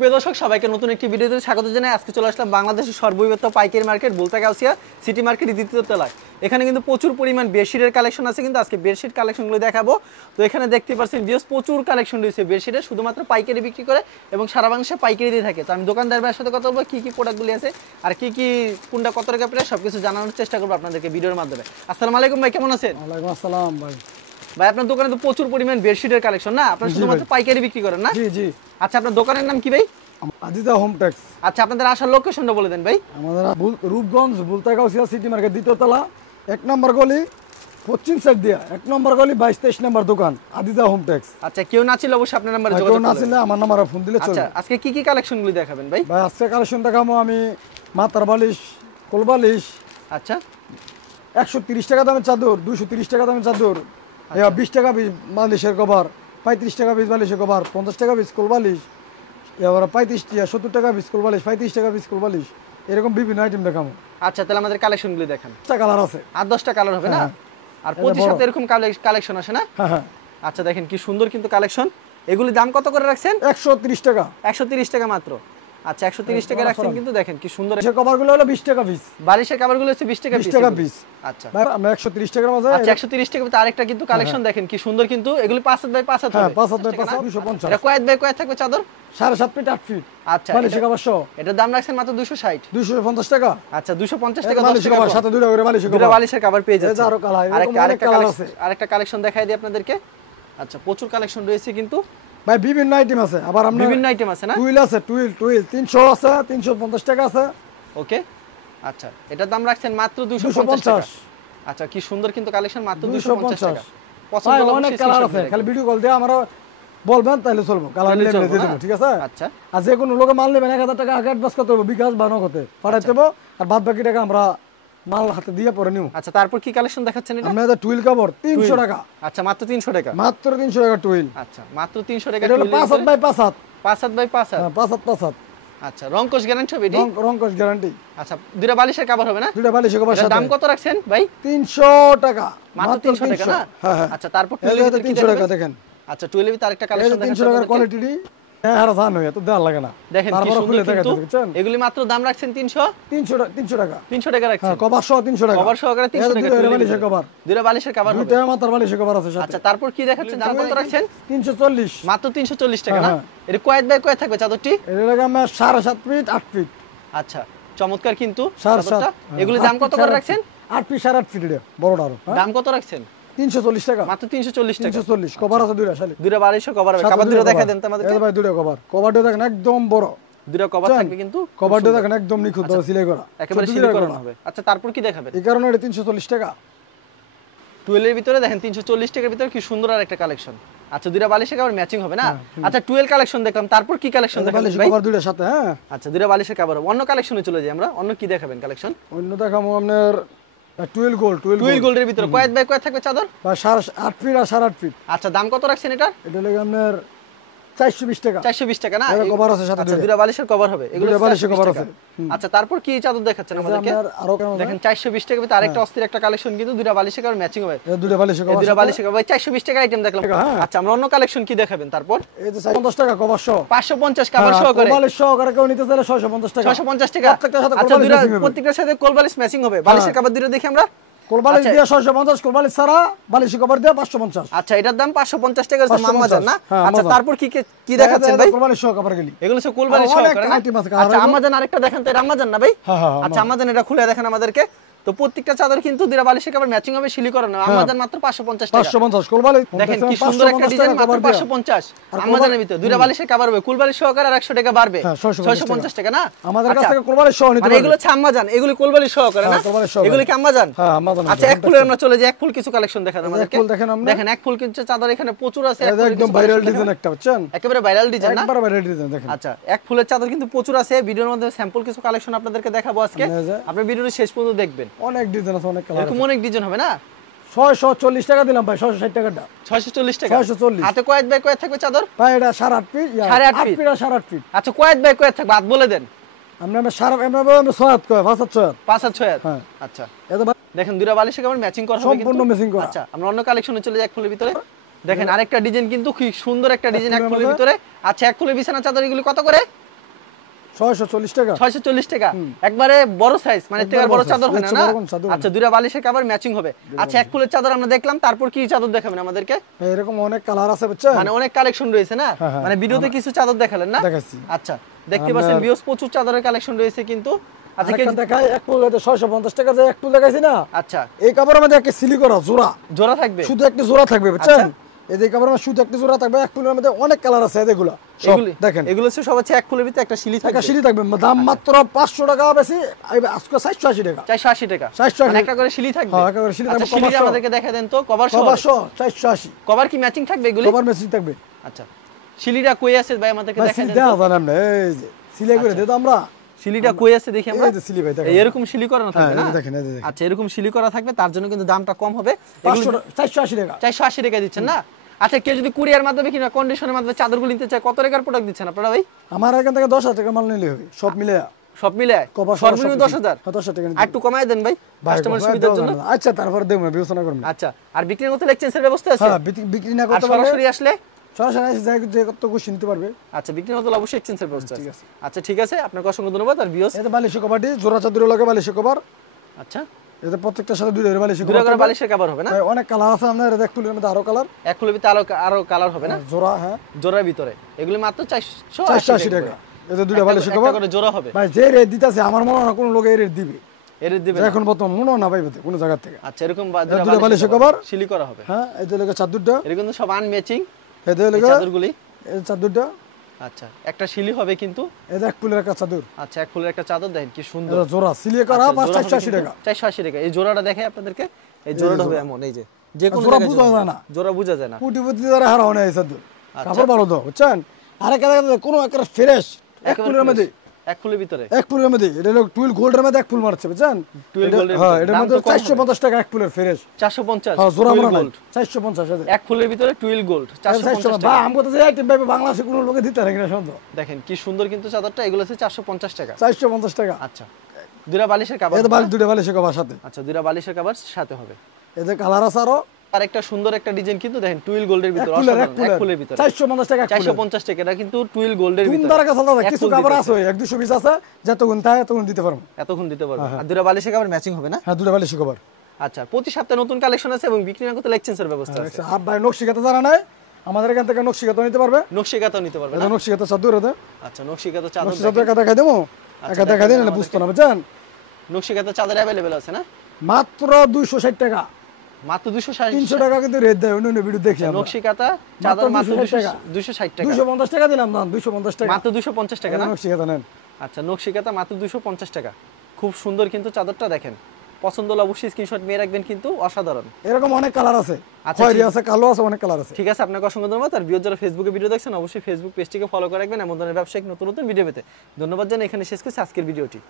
প্রিয় দর্শক সবাইকে নতুন একটি ভিডিওতে স্বাগত জানাই। আজকে চলে আসলাম বাংলাদেশের সর্ববৃহৎ পাইকারি মার্কেট বুলতা গাউসিয়া সিটি মার্কেট দ্বিতীয় তলায়। এখানে কিন্তু প্রচুর পরিমাণ বেডশিটের কালেকশন আছে, কিন্তু আজকে বেডশিট কালেকশনগুলো দেখাবো। তো এখানে দেখতে পাচ্ছেন ভিউয়ার্স প্রচুর কালেকশন রয়েছে বেডশিটের, শুধুমাত্র পাইকারি বিক্রি করে এবং সারা বাংলাদেশে পাইকারি দিয়ে থাকে। তো আমি দোকানদার ভাইয়ের সাথে কথা বলবো কী কী প্রোডাক্টগুলি আছে আর কী কী কোনটা কত টাকা প্রায় সব কিছু জানানোর চেষ্টা করবো আপনাদেরকে ভিডিওর মাধ্যমে। আসসালামু আলাইকুম ভাই, কেমন আছেন? ওয়ালাইকুম আসসালাম ভাই। ভাই আপনার দোকানে তো প্রচুর পরিমাণ বেডশিটের কালেকশন না, আপনার শুধুমাত্র পাইকারি বিক্রি করেন না? জি জি। আচ্ছা আপনার দোকানের নাম কি ভাই? Aziza home tex. আচ্ছা আপনাদের আসার লোকেশনটা বলে দেন ভাই। আমাদের রূপগঞ্জ বুলতা গাউসিয়া সিটি মার্কেট দ্বিতীয় তলা 1 নম্বর গলি পশ্চিম সাইড দিয়া 1 নম্বর গলি 22-23 নম্বর দোকান আজিজা হোম টেক্স। আচ্ছা কেউ না ছিল অবশ্যই আপনার নাম্বারে যোগাযোগ করুন। করবেন। কেউ না ছিল আমার নম্বরে ফোন দিলে চলবে। আচ্ছা আজকে কি কি কালেকশনগুলো দেখাবেন ভাই? ভাই আজকে কালেকশন দেখাবো আমি মাথার বালিশ, কোল বালিশ। আচ্ছা 130 টাকা দামের চাদর, 230 টাকা দামের চাদর, 20 টাকা পিস বালিশের কভার, 35 টাকা পিস বালিশের কভার, 50 টাকা পিস কোল বালিশ, এবার 70 টাকা পিস কোল বালিশ, 35 টাকা পিস কোল বালিশ, এরকম বিভিন্ন আইটেম দেখাবো। আচ্ছা তাহলে আমাদের কালেকশনগুলো দেখান। 10টা কালার আছে, 8-10টা কালার হবে না? আর প্রতি সপ্তাহে এরকম কালেকশন আসে না? হ্যাঁ হ্যাঁ। আচ্ছা দেখেন কি সুন্দর কিন্তু কালেকশন। এগুলি দাম কত করে রাখছেন? 130 টাকা। 130 টাকা মাত্র। আচ্ছা 130 টাকা রাখছেন, কিন্তু দেখেন কি সুন্দর। বালিশের কভারগুলো হলো 20 টাকা পিস। বালিশের কভারগুলো হচ্ছে 20 টাকা 20 টাকা পিস। আচ্ছা ভাই আমরা 130 টাকার মাঝে। আচ্ছা 130 টাকা পিস। আরেকটা কিন্তু কালেকশন দেখেন কি সুন্দর, কিন্তু এগুলি 5 হাত বাই 5 হাত হবে। হ্যাঁ 5 হাত বাই 5 হাত 250। এটা কয় বাই কয় থাকবে চাদর? 7.5 ফিট 8 ফিট। আচ্ছা বালিশের কভার সহ এটার দাম রাখছেন মাত্র 260। 250 টাকা। আচ্ছা 250 টাকা। বালিশের কভার সাথে দুটো করে বালিশের দুটো কভার। বালিশের কভার পেয়ে যাচ্ছে। আরো কালার, আরেকটা কালেকশন দেখাই দিই আপনাদেরকে। আচ্ছা প্রচুর কালেকশন রয়েছে কিন্তু ভাই বিভিন্ন আইটেম আছে। আবার আমরা বিভিন্ন আইটেম আছে না? টুইল আছে, টুইল 300 আছে, 350 টাকা আছে। ওকে আচ্ছা এটার দাম রাখছেন মাত্র 250 টাকা। আচ্ছা কি সুন্দর কিন্তু কালেকশন, মাত্র 250 টাকা। পছন্দ হলে অনেক কালার আছে, খালি ভিডিও কল দিয়ে আমরা বলবেন তাহলে চলবো, কালার নিয়ে দিয়ে দেব। ঠিক আছে? আচ্ছা আর যে কোনো লোকে মাল নেবেন 1000 টাকা আগে অ্যাডভান্স করতে হবে, বিকাশ বা নগদে পাঠাতে হবে, আর বাদ বাকি টাকা আমরা মাল হাতে দিয়ে পরে নিব। আচ্ছা তারপর কি কালেকশন দেখাচ্ছেন এটা? আমাদের টুইল কভার 300 টাকা। আচ্ছা মাত্র 300 টাকা। মাত্র 300 টাকা টুইল। আচ্ছা মাত্র 300 টাকা। এটা হলো 5 হাত বাই 5 হাত। 5 হাত বাই 5 হাত। হ্যাঁ 5 হাত 5 হাত। আচ্ছা রংকশ গ্যারান্টি হবে এটি? রংকশ গ্যারান্টি। আচ্ছা দুটো বালিশের কভার হবে না? দুটো বালিশের কভার সাথে। দাম কত রাখছেন ভাই? 300 টাকা। মাত্র 300 টাকা না? হ্যাঁ হ্যাঁ। আচ্ছা তারপর এই যে 300 টাকা দেখেন। আচ্ছা টুয়েলভ এর আরেকটা কালেকশন দেখাচ্ছি। 300 টাকার কোয়ালিটি। হ্যাঁ আর জানো এত দেওয়া লাগে না। দেখেন কি সুন্দর কিন্তু এগুলি মাত্র দাম রাখছেন 300 টাকা। 300 টাকা রাখছেন। হ্যাঁ কভার সহ 300 টাকা। কভার সহকারে 300 টাকা। দুটো বালিশের কভার। দুটো বালিশের কভার হবে। দুটো মাথার বালিশের কভার আছে সাথে। আচ্ছা তারপর কি দেখাচ্ছেন, দাম কত রাখছেন? 340। মাত্র 340 টাকা না? এর কয় বাই কয় থাকবে চাদরটি? এর লাগে আমরা 7.5 ফিট 8 ফিট। আচ্ছা চমৎকার কিন্তু 7.5। এগুলি দাম কত করে রাখছেন? 8 ফিট 8.5 ফিট এটা বড়টা আরো। দাম কত রাখছেন? 340 টাকা। মাত্র 340 টাকা। 340 কভার আছে দুটো শালি। দুটো বালিশের কভার হবে। কভার দুটো দেখা দেন তো আমাদেরকে। এই ভাই দুটো কভার। কভারটা দেখেন একদম বড়। দুটো কভার থাকবে কিন্তু কভারটা দেখেন একদম নিখুঁত ভাবে সেলাই করা। একেবারে সেলাই করা হবে। আচ্ছা তারপর কি দেখাবেন? এই কারণে এটা 340 টাকা। 12 এর ভিতরে দেখেন 340 টাকার ভিতরে কি সুন্দর আর একটা কালেকশন। আচ্ছা দুটো বালিশের কভার ম্যাচিং হবে না? আচ্ছা 12 কালেকশন দেখলাম, তারপর কি কালেকশন দেখাবেন বালিশের ভাই? কভার দুটোর সাথে। হ্যাঁ আচ্ছা দুটো বালিশের কভার। অন্য কালেকশনে চলে যাই আমরা। অন্য কি দেখাবেন কালেকশন? অন্য দেখাবো আপনার টুয়েল গোল্ড। টুয়েল গোল্ডের ভিতরে কয় বাই কয় থাকবে চাদর? 8 ফিট আর 8.5 ফিট। আচ্ছা দাম কত রাখছেন এটা? এটা লাগে আপনার 420 টাকা। 420 টাকা না? এর কভার আছে সাথে। আচ্ছা দুটো বালিশের কভার হবে। এগুলো দুটো বালিশের কভার আছে। আচ্ছা তারপর কি চাদর দেখাচ্ছেন আমাদেরকে? আরো দেখেন 420 টাকার ভিতরে আরেকটা অস্থির একটা কালেকশন, কিন্তু দুটো বালিশের কভার ম্যাচিং হবে। এই দুটো বালিশের কভার। দুটো বালিশের কভার 420 টাকা আইটেম দেখলাম। আচ্ছা আমরা অন্য কালেকশন কি দেখাবেন তারপর? এই যে 50 টাকা কভার সহ। 550 কভার সহ করে। বালিশ সহকারে কেউ নিতে চাইলে 650 টাকা। 650 টাকা। প্রত্যেকটার সাথে আচ্ছা দুটো প্রত্যেকটার সাথে কোল বালিশ ম্যাচিং হবে। বালিশের কভার দুটো দেখি আমরা। কোল বালিশ দিয়ে 650, কোল বালিশ ছাড়া বালিশের কভার দিয়ে 550। আচ্ছা এটার দাম 550 টাকা আছে মাম্মাজান না? আচ্ছা তারপর কি দেখাচ্ছেন ভাই? কোল বালিশ সহ কভার গেলি। এগুলো সব কোল বালিশ সহ করে না? আচ্ছা আম্মাজান আরেকটা দেখেন তো, এটা আম্মাজান না ভাই? আচ্ছা আম্মাজান এটা খুলে দেখেন আমাদেরকে। তো প্রত্যেকটা চাদর কিন্তু দুটো বালিশের কভার ম্যাচিং হবে, সিলি করা না। আম্মাজান মাত্র 550 টাকা। 550 কোল বালিশ। দেখেন কি সুন্দর একটা ডিজাইন, মাত্র 550। আম্মাজানের ভিতরে দুটো বালিশের কভার হবে, কোল বালিশ সহকারে আর 100 টাকা বাড়বে। 650 টাকা না? আমাদের কাছ থেকে কোল বালিশ সহ নিতে পারবেন। এগুলো হচ্ছে আম্মাজান, এগুলো কোল বালিশ সহ করে না? এগুলো কি আম্মাজান? হ্যাঁ আম্মাজান। আচ্ছা এক ফুলে আমরা চলে যাই। এক ফুল কিছু কালেকশন দেখান আমাদেরকে। দেখেন এক ফুল কিন্তু চাদর এখানে প্রচুর আছে। একদম ভাইরাল ডিজাইন একটা, বুঝছেন? একেবারে ভাইরাল ডিজাইন না? একবার ভাইরাল ডিজাইন দেখেন। আচ্ছা এক ফুলের চাদর কিন্তু প্রচুর আছে। ভিডিওর মধ্যে স্যাম্পল কিছু কালেকশন আপনাদেরকে দেখাবো আজকে। আপনি ভিডিওর শেষ পর্যন্ত দেখবেন। অনেক ডিজাইন আছে, অনেক কালার। এরকম অনেক ডিজাইন হবে না? 640 টাকা দিলাম ভাই। 660 টাকাটা 640 টাকা। 640। হাতে কয়েক বাই কয়েক থাকবে চাদর? ভাই এটা 8.5 ফিট। 8.5 ফিট আর 8.5 ফিট। আচ্ছা কয়েক বাই কয়েক থাকবে হাত বলে দেন। আমরা 6 হাত কয় 5 হাত 6 হাত 5 আর 6 হাত। হ্যাঁ আচ্ছা এটা দেখেন দুটো বালিশের কভার ম্যাচিং করা হবে কিন্তু সম্পূর্ণ ম্যাচিং করা। আচ্ছা আমরা অন্য কালেকশনে চলে যাই। এক ফুলের ভিতরে দেখেন আরেকটা ডিজাইন কিন্তু খুব সুন্দর একটা ডিজাইন এক ফুলের ভিতরে। আচ্ছা এক ফুলের বিছানা চাদর এগুলো কত করে? 640 টাকা। 640 টাকা একবারে বড় সাইজ, মানে একবারে থেকে বড় বড় চাদর size, হয় না এর চেয়ে না? বড় কোনো চাদর আচ্ছা দুইটা বালিশের কভার ম্যাচিং হবে। আচ্ছা এক ফুলের চাদর আমরা দেখলাম, তারপর কি চাদর দেখাবেন আমাদেরকে? ভাই এরকম অনেক কালার আছে বুঝছেন? মানে অনেক কালেকশন রয়েছে না? হ্যাঁ, হ্যাঁ। মানে ভিডিওতে কিছু চাদর দেখালেন না? দেখাচ্ছি। আচ্ছা দেখতে পাচ্ছেন ভিউয়ার্স প্রচুর চাদরের কালেকশন রয়েছে কিন্তু। আচ্ছা আরেকটা দেখাই, এক ফুল 650 টাকা যে এক ফুল দেখাইছি না, আচ্ছা এই কাপড়ের মধ্যে একটা সিলি করা জোড়া, জোড়া থাকবে? শুধু একটা জোড়া থাকবে বুঝছেন? আচ্ছা। এই যে কাপড়ের মধ্যে শুধু একটা জোড়া থাকবে, এক ফুলের মধ্যে অনেক কালার আছে এগুলো সব এগুলি দেখেন। এগুলো হচ্ছে সব হচ্ছে এক ফুলের ভিতরে একটা শিলি একটা থাকবে। সিলি থাকবে, দাম মাত্র 500 টাকা বেশি, আজকে 480 টাকা। 480 টাকা 480 মানে একটা করে শিলি থাকবে? হ্যাঁ, একটা করে শিলি থাকবে, আচ্ছা শিলিটা কভার সহ। আমাদেরকে দেখা দেন তো, কভার সহ। কভার সহ 480, কভার কি ম্যাচিং থাকবে এগুলি? কভার মেশিন থাকবে। আচ্ছা শিলিটা কই আছে ভাই আমাদেরকে ভাই দেখা সিলি দেন দেওয়া তো। জানেন না, এই যে সিলাই করে দিই তো আমরা। শিলিটা কই আছে দেখি আমরা। এই যে সিলি ভাই দেখেন। এই এরকম শিলি করানো হ্যাঁ, থাকবে এই না? যে দেখেন, এই যে দেখেন। আচ্ছা এরকম শিলি করা থাকবে, তার জন্য কিন্তু দামটা কম হবে। 480 টাকা। 480 টাকা দিচ্ছেন না? আচ্ছা কেউ যদি কুরিয়ার মাধ্যমে কিংবা কন্ডিশনের মাধ্যমে চাদরগুলো নিতে চায়, কত টাকার প্রোডাক্ট দিচ্ছেন আপনারা ভাই? আমার এখান থেকে 10,000 টাকা মাল নিলে হবে সব মিলে। সব মিলে কভার সর্বনিম্ন 10,000? 10,000 টাকা আর একটু কমায় দেন ভাই কাস্টমার সুবিধার জন্য। আচ্ছা তারপরে দেব না, বিবেচনা করুন। আচ্ছা আর বিক্রির মতো এক্সচেঞ্জের ব্যবস্থা আছে? হ্যাঁ, বিক্রি না আর করতে পারলে সরাসরি আসলে? সরাসরি এসে যে কত খুশি নিতে পারবে। আচ্ছা বিক্রির মতো অবশ্যই এক্সচেঞ্জের ব্যবস্থা ঠিক আছে। আছে। আচ্ছা ঠিক আছে, আপনাকে অসংখ্য ধন্যবাদ। আর ভিউয়ার্স এটা বালিশ কভারটি জোড়া চাদরের লগে বালিশ কভার, আচ্ছা এটা প্রত্যেকটার সাথে দুইটা করে বালিশ দুটো করে কভার। বালিশের কভার হবে না? ভাই অনেক কালার আছে, আপনার এটা এক ফুলের মধ্যে আরো কালার, এক ফুলের ভিতরে আরো কালার হবে না? জোড়া। হ্যাঁ, জোড়ার ভিতরে এগুলি মাত্র 480 480 টাকা। এটা দুইটা বালিশ একটা কভার। করে জোড়া হবে। ভাই যে রেট দিতেছে আমার মনে হয় না কোনো লোক এই রেট দিবে, এর দিবে এখন বর্তমান মনে হয় না পাইবে কোনো জায়গা থেকে। আচ্ছা এরকম দুটো বালিশের কভার শিলি করা হবে। হ্যাঁ, এই যে লোকে চাদরটা, এরকম তো সব আনম্যাচিং এই যে লোকে চাদরগুলি। এই চাদরটা, আচ্ছা একটা শিলি হবে কিন্তু। এই যে এক ফুলের একটা চাদর, আচ্ছা এক ফুলের একটা চাদর দেখেন কি সুন্দর। এটা জোড়া সিলিয়ে করা আচ্ছা, জোড়া হবে 480 কিন্তু টাকা। 480 টাকা। এই জোড়াটা দেখে আপনাদেরকে, এই জোড়াটা হবে এমন, এই যে যে কোনো জোড়া জায়গায় বোঝা যায় না। জোড়া বোঝা যায় না। কোটি পতি দ্বারা হারা হয় না এই চাদর, কাপড় ভালো তো বুঝছেন? আরেক কোনো একটা ফ্রেশ এক একেবারে ফুলের মধ্যে, এক ফুলের ভিতরে এক ফুলের মধ্যে, এটা হলো টুইল গোল্ডের মধ্যে এক ফুল মারছে বুঝছেন? টুইল গোল্ডের হ্যাঁ, ভিতরে। এটার দাম মধ্যে তো কম হবে। 450 টাকা এক ফুলের ফ্রেশ। 450 হ্যাঁ, জোড়া টুইল মারা গোল্ড। 450 আছে। এক ফুলের ভিতরে টুইল গোল্ড 450 450 টাকা। বা আমি বলতে চাই আইটেম ভাবে বাংলাদেশে কোনো লোকে দিতে পারে কিনা শুনতো। দেখেন কি সুন্দর কিন্তু চাদরটা, এগুলো হচ্ছে 450 টাকা। 450 টাকা। আচ্ছা দুইটা বালিশের কভার। এটা বালিশ দুটো বালিশের কভার সাথে। আচ্ছা দুইটা বালিশের কভার সাথে হবে। এই যে কালার আছে আরো। আর একটা সুন্দর একটা ডিজাইন কিন্তু দেখেন টুইল গোল্ডের এক ভিতরে, ফুলের এক অসাধারণ। এক ফুলের ভিতরে 450 টাকা এক ফুলের। 450 টাকা। এটা কিন্তু টুইল গোল্ডের কোন ভিতরে। দ্বারা কাছে এক কিছু ফুল কাপড় দিতেছে। আছে 1-200 পিস আছে, যতক্ষণ থাকে তখন দিতে পারবো। এতক্ষণ দিতে পারবে। আর দুইটা বালিশের কভার ম্যাচিং হবে না? হ্যাঁ, দুটো বালিশের কভার। আচ্ছা প্রতি সপ্তাহে নতুন কালেকশন আছে এবং বিক্রি না করতে এক্সচেঞ্জের ব্যবস্থা আছে। আর ভাই নকশিকাতা যারা নাই আমাদের এখান থেকে নকশিকাতা নিতে পারবে। নকশিকাতাও নিতে পারবে না? এটা নকশিকাতা চাদর, এটা আচ্ছা নকশিকাতা চাদর নকশিকাতা দেখেন। একা দেখাই দেবো, একা দেখাই দিন, বুঝতো না বুঝছেন? নকশিকাতা চাদর अवेलेबल আছে না? মাত্র 260 টাকা। মাত্র 260 300 টাকা কিন্তু রেট দেয় অন্য ভিডিও দেখি আমরা। নকশিকাতা চাদর মাত্র 260 টাকা। 260 টাকা। 250 টাকা দিলাম না, 250 টাকা মাত্র 250 টাকা না? নকশিকাতা নেন। আচ্ছা নকশিকাতা মাত্র 250 টাকা। খুব সুন্দর কিন্তু চাদরটা দেখেন। পছন্দ হলে অবশ্যই স্ক্রিনশট নিয়ে রাখবেন কিন্তু, অসাধারণ। এরকম অনেক কালার আছে, আচ্ছা, খয়েরি ঠিক- আছে, কালো আছে, অনেক কালার আছে। ঠিক আছে আপনাকে অসংখ্য ধন্যবাদ। আর ভিউয়ার যারা ফেসবুকে ভিডিও দেখছেন অবশ্যই ফেসবুক পেজটিকে ফলো করে রাখবেন এমন ধরনের ব্যবসায়িক নতুন নতুন ভিডিও পেতে। ধন্যবাদ জানাই, এখানে শেষ করছি আজকের ভিডিওটি।